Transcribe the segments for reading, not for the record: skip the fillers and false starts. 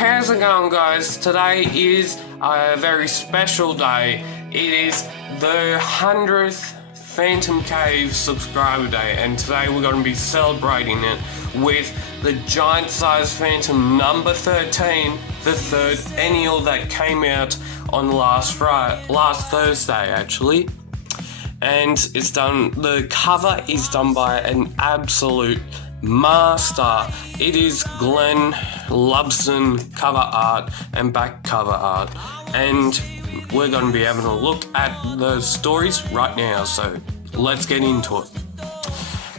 How's it going, guys? Today is a very special day. It is the 100th PhantomCave subscriber day, and today we're going to be celebrating it with the Giantsize Phantom number 13, the third annual that came out on last Thursday actually. And it's done, the cover is done by an absolute master. It is Glenn Lubson cover art and back cover art, and we're going to be having a look at the stories right now, so let's get into it.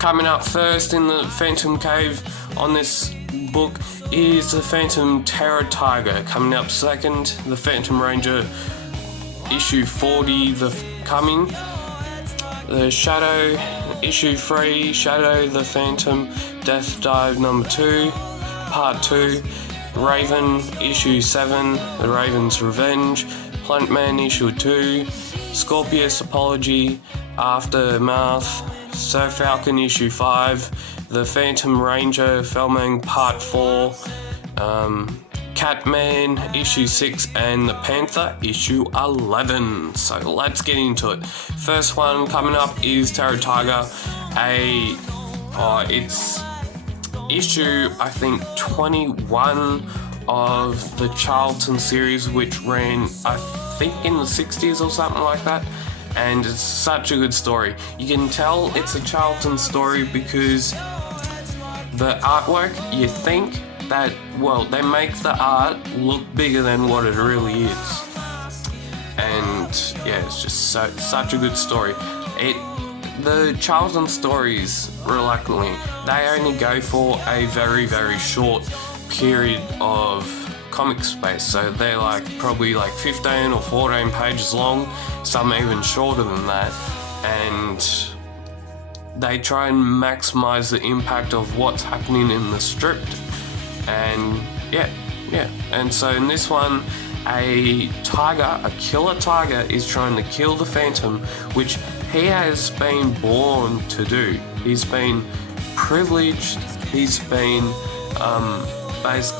Coming up first in the PhantomCave on this book is the Phantom Taro Taiga. Coming up second, the Phantom Ranger issue 40, the Shadow issue 3, Shadow the Phantom Death Dive number 2, part 2, Raven issue 7, The Raven's Revenge, Plantman issue 2, Scorpius Apology, Aftermath, Sir Falcon issue 5, The Phantom Ranger Felmang part 4, Catman issue 6, and The Panther issue 11. So let's get into it. First one coming up is Taro Taiga. It's issue, I think, 21 of the Charlton series, which ran, I think, in the 60s or something like that. And it's such a good story. You can tell it's a Charlton story because the artwork, you think that, well, they make the art look bigger than what it really is. And yeah, it's just such a good story. The Charlton stories, reluctantly, they only go for a very, very short period of comic space. So they're probably 15 or 14 pages long, some even shorter than that. And they try and maximize the impact of what's happening in the strip. And yeah. And so in this one, a killer tiger is trying to kill the Phantom, which he has been born to do. He's been privileged, he's been he's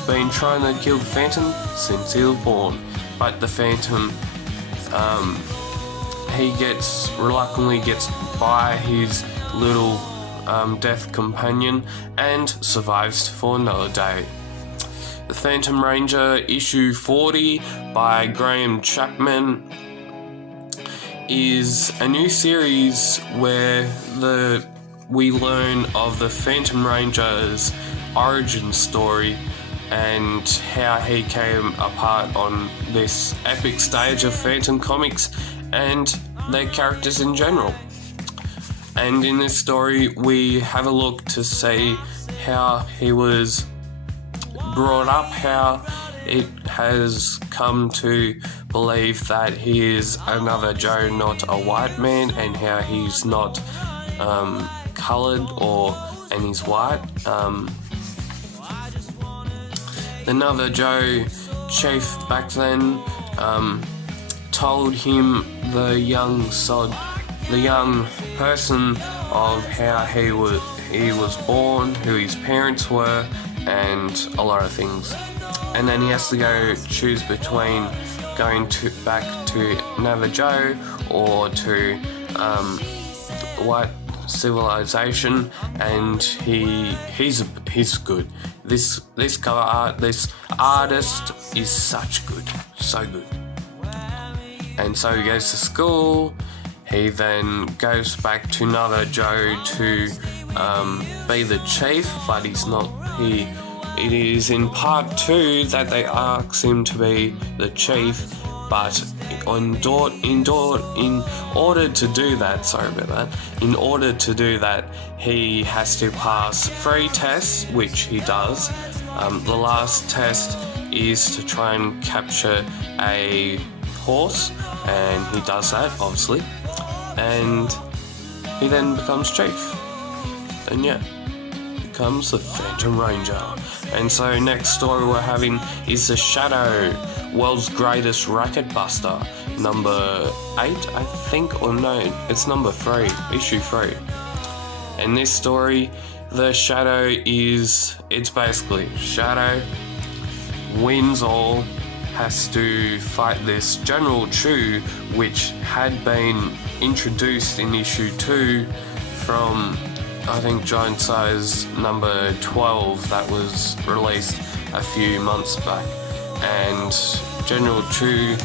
been trying to kill the Phantom since he was born. But the Phantom, he reluctantly gets by his little death companion and survives for another day. The Phantom Ranger issue 40 by Chapman is a new series where we learn of the Phantom Ranger's origin story and how he came apart on this epic stage of Phantom comics and their characters in general. And in this story, we have a look to see how he was brought up, how it has come to believe that he is another Joe, not a white man, and how he's not coloured and he's white. Another Joe chief back then told him, the young person, of how he was born, who his parents were, and a lot of things. And then he has to go choose between going back to Navajo or to white civilization, and he's good. This cover art, this artist is so good. And so he goes to school. He then goes back to Navajo to be the chief, but he's not. It is in part 2 that they ask him to be the chief, but in order to do that, he has to pass 3 tests, which he does. The last test is to try and capture a horse, and he does that, obviously. And he then becomes chief. And yeah, becomes the Phantom Ranger. And so next story we're having is The Shadow, World's Greatest Racket Buster, number 8, I think, or no, it's number 3, issue 3. And this story, the Shadow it's basically Shadow wins all, has to fight this General Chu, which had been introduced in issue 2 from, I think, Giantsize number 12 that was released a few months back. And General Chu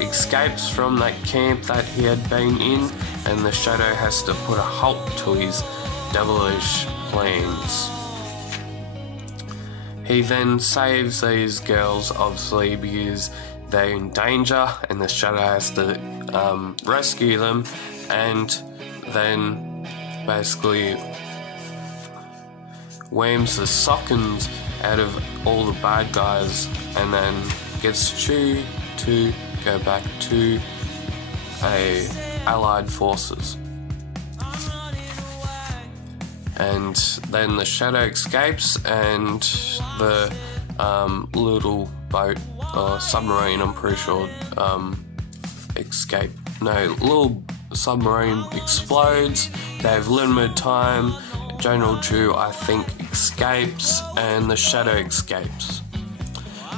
escapes from that camp that he had been in, and the Shadow has to put a halt to his devilish plans. He then saves these girls, obviously, because they're in danger, and the Shadow has to rescue them, and then basically whams the sockings out of all the bad guys, and then gets Chu to go back to Allied forces. And then the Shadow escapes, and the little boat or submarine, I'm pretty sure, little submarine explodes. They have limited time. General Chu, I think, escapes, and the Shadow escapes.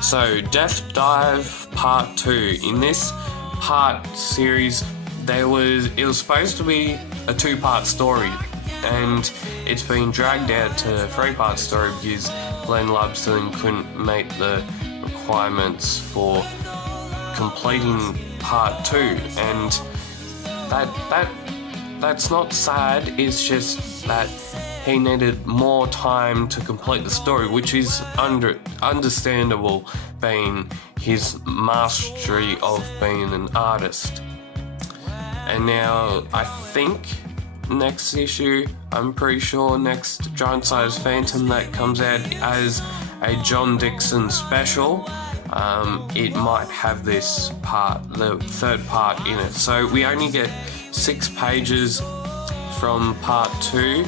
So, Death Dive Part 2. In this part series, it was supposed to be a 2-part story, and it's been dragged out to a 3-part story because Glenn Lubston couldn't meet the requirements for completing Part 2, and that's not sad, it's just that he needed more time to complete the story, which is understandable, being his mastery of being an artist. And now I think next issue, I'm pretty sure next Giantsize Phantom that comes out as a John Dixon special, it might have this part, the 3rd part in it. So we only get 6 pages from part 2,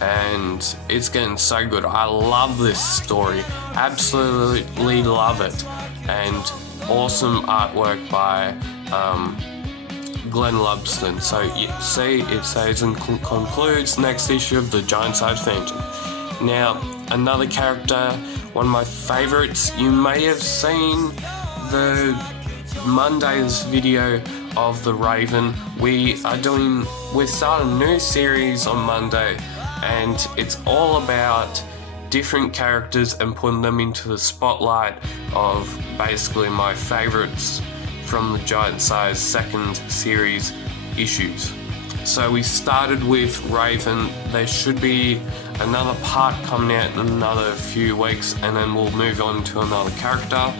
and it's getting so good. I love this story, absolutely love it, and awesome artwork by Glenn Lubston. So yeah, see, it says and concludes next issue of the Giantsize Phantom. Now, another character, one of my favourites. You may have seen the Monday's video of the Raven. We're starting a new series on Monday, and it's all about different characters and putting them into the spotlight of basically my favourites from the Giantsize 2nd series issues. So we started with Raven. There should be another part coming out in another few weeks, and then we'll move on to another character.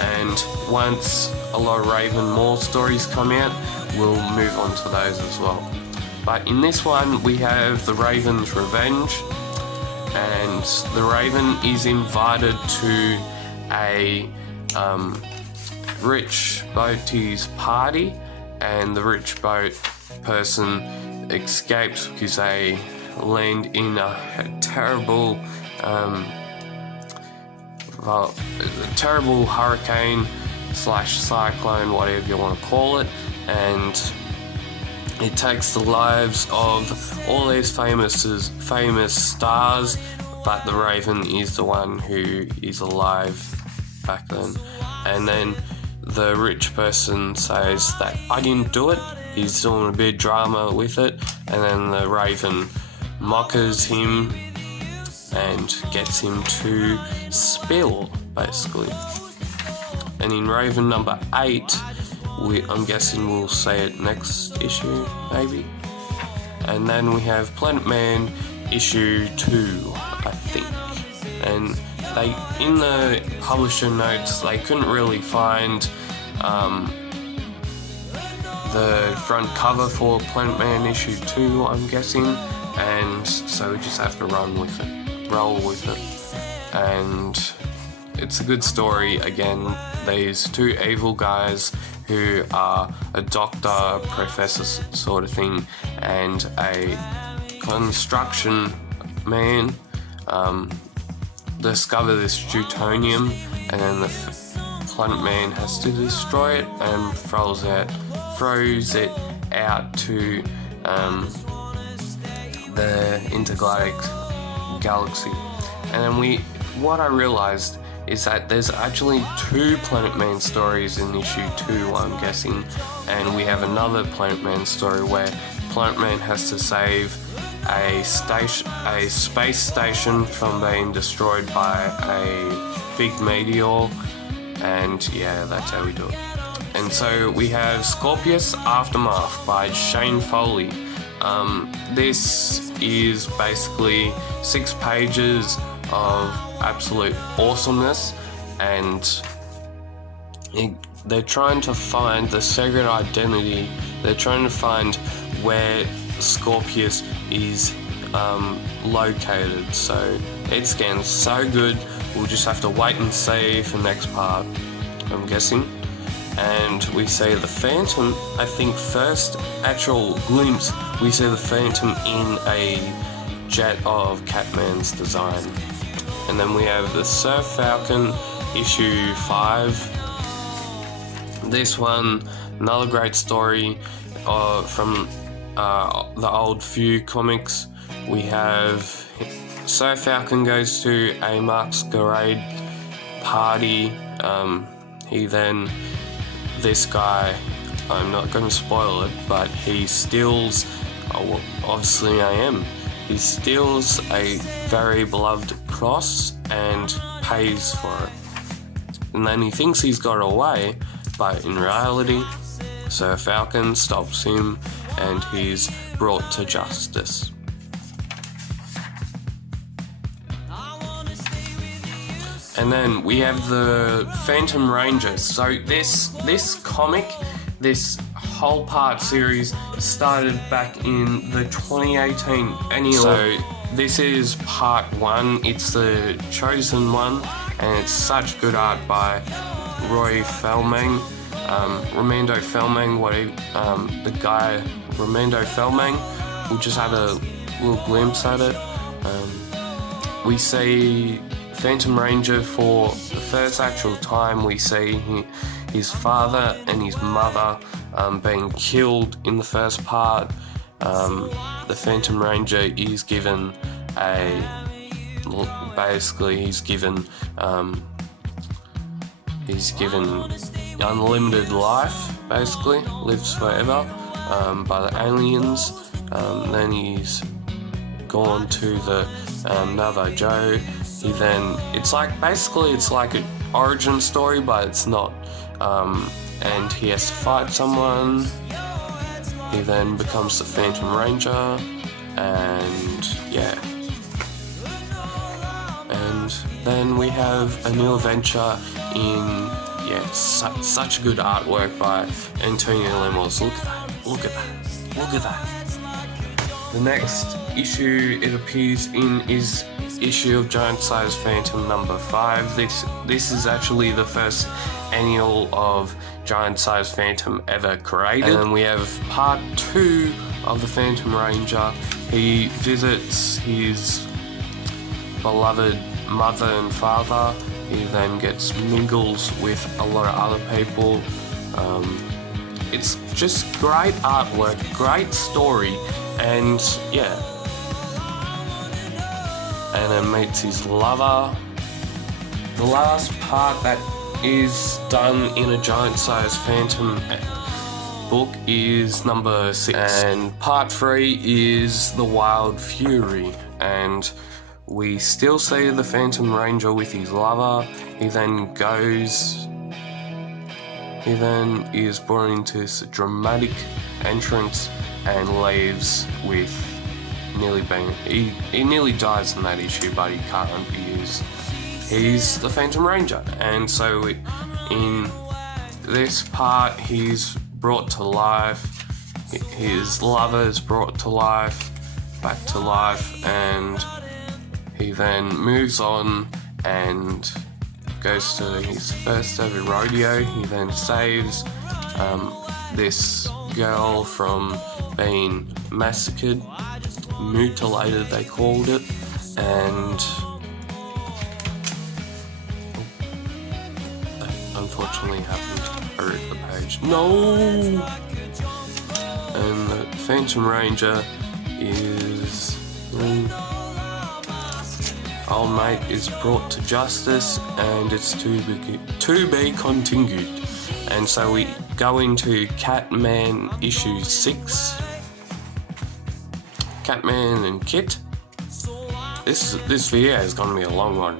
And once a lot of Raven more stories come out, we'll move on to those as well. But in this one, we have the Raven's Revenge, and the Raven is invited to a rich boatie's party, and the rich boat person escapes because they land in a terrible hurricane / cyclone, whatever you want to call it, and it takes the lives of all these famous stars, but the Raven is the one who is alive back then. And then the rich person says that I didn't do it, he's doing a bit of drama with it, and then the Raven mockers him and gets him to spill, basically. And in Raven number 8, I'm guessing we'll see it next issue, maybe. And then we have Planet Man issue 2, I think. And in the publisher notes, they couldn't really find the front cover for Planet Man issue 2, I'm guessing, and so we just have to roll with it. And it's a good story. Again, these 2 evil guys who are a doctor, professor sort of thing, and a construction man discover this plutonium, and then the Planet Man has to destroy it and throws it out to the intergalactic galaxy. And then what I realized is that there's actually 2 Planet Man stories in issue 2, I'm guessing, and we have another Planet Man story where Planet Man has to save a space station from being destroyed by a big meteor, and yeah, that's how we do it. And so we have Scorpius Aftermath by Shane Foley. This is basically 6 pages of absolute awesomeness, and they're trying to find the secret identity. They're trying to find where Scorpius is located. So it's getting so good. We'll just have to wait and see for next part, I'm guessing. And we see the Phantom, I think first actual glimpse, we see the Phantom in a jet of Chapman's design. And then we have the Surf Falcon, issue 5. This one, another great story from the old Frew comics. We have Surf Falcon goes to a masquerade party. This guy, I'm not going to spoil it, but he steals, obviously I am, he steals a very beloved cross and pays for it. And then he thinks he's got away, but in reality, Sir Falcon stops him and he's brought to justice. And then we have the Phantom Ranger. So this comic, this whole part series started back in the 2018 annual. So this is part 1. It's the chosen one, and it's such good art by Ramando Felmang. The guy Ramando Felmang. We just had a little glimpse at it. We see Phantom Ranger for the first actual time. We see his father and his mother being killed in the first part. The Phantom Ranger is given he's given unlimited life, basically, lives forever by the aliens. Then he's gone to the Navajo. It's like an origin story, but it's not. And he has to fight someone. He then becomes the Phantom Ranger, and yeah. And then we have a Mealventure in such good artwork by Antonio Lemos. Look at that. The next issue it appears in is issue of Giantsize Phantom number 5. This is actually the first annual of Giantsize Phantom ever created. And then we have part 2 of the Phantom Ranger. He visits his beloved mother and father. He then mingles with a lot of other people. It's just great artwork, great story, and yeah. And then meets his lover. The last part that is done in a Giantsize Phantom book is number 6, and part 3 is the Wild Fury, and we still see the Phantom Ranger with his lover. He then is brought into this dramatic entrance and leaves with he nearly dies in that issue, but he can't because he's the Phantom Ranger. And so in this part, he's brought to life, his lover is brought to life, back to life, and he then moves on and goes to his first ever rodeo. He then saves this girl from being massacred, mutilated they called it, and that unfortunately happened. I ripped the page. No! And the Phantom Ranger is old mate is brought to justice, and it's to be continued. And so we go into Catman issue 6. Catman and Kit. This video is going to be a long one.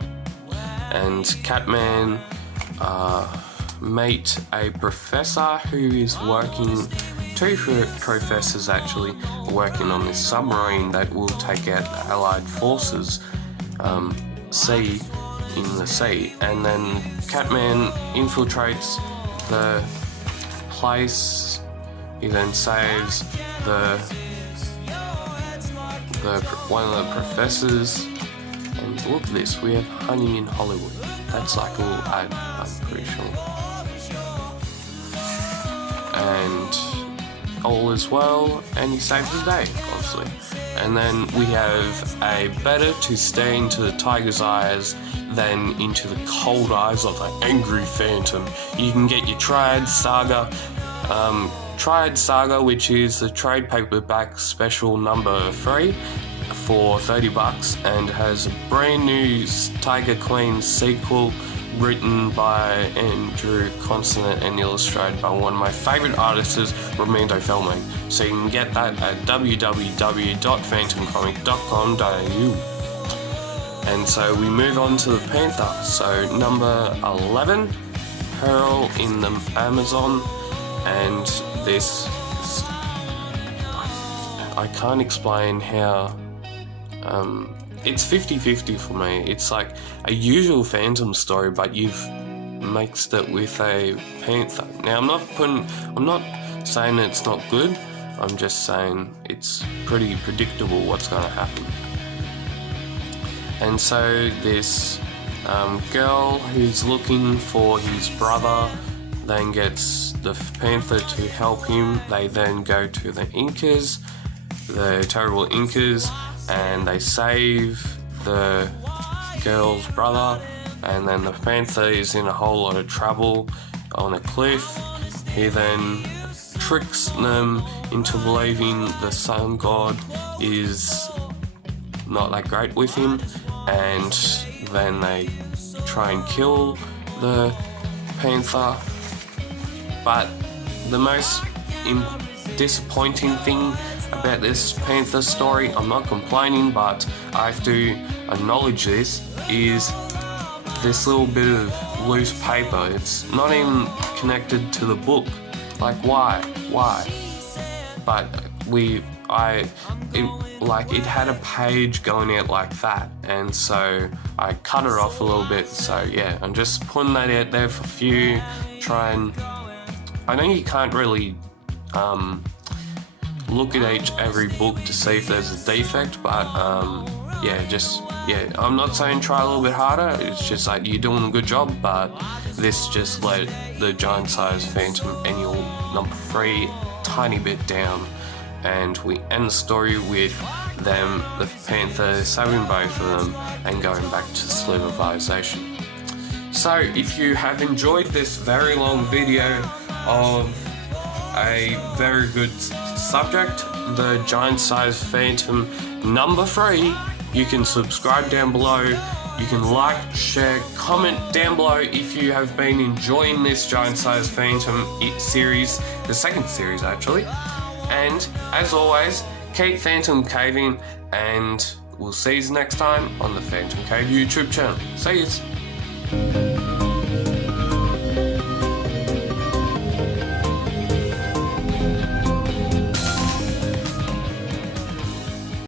And Catman meet a professor who is working. Two professors actually working on this submarine that will take out the Allied forces in the sea. And then Catman infiltrates the place. He then saves one of the professors. And look at this, we have honey in Hollywood. That's like a little ad, I'm pretty sure. And all is well, and he saves the day, obviously. And then we have a better to stare into the tiger's eyes than into the cold eyes of the angry Phantom. You can get your Triad Saga, which is the trade paperback special number 3 for $30, and has a brand new Tiger Queen sequel written by Andrew Consonant and illustrated by one of my favourite artists, Romando Felme. So you can get that at www.phantomcomic.com.au. And so we move on to the Panther. So number 11, Pearl in the Amazon, and this, I can't explain how, it's 50-50 for me. It's like a usual Phantom story, but you've mixed it with a Panther. Now I'm not saying it's not good, I'm just saying it's pretty predictable what's going to happen. And so this girl who's looking for his brother then gets the Panther to help him. They then go to the Incas, the terrible Incas, and they save the girl's brother, and then the Panther is in a whole lot of trouble on a cliff. He then tricks them into believing the sun god is not that great with him, and then they try and kill the Panther. But the most disappointing thing about this Panther story, I'm not complaining, but I have to acknowledge this, is this little bit of loose paper. It's not even connected to the book. Like, why? But it had a page going out like that, and so I cut it off a little bit. So yeah, I'm just putting that out there for you. I know you can't really look at every book to see if there's a defect, but I'm not saying try a little bit harder. It's just like you're doing a good job, but this just let the Giantsize Phantom annual number 3 tiny bit down, and we end the story with them, the Panther, saving both of them and going back to civilization. So if you have enjoyed this very long video of a very good subject, the Giantsize Phantom number 3, you can subscribe down below. You can like, share, comment down below if you have been enjoying this Giantsize Phantom series, the second series actually. And as always, keep PhantomCaving, and we'll see you next time on the PhantomCave YouTube channel. See you.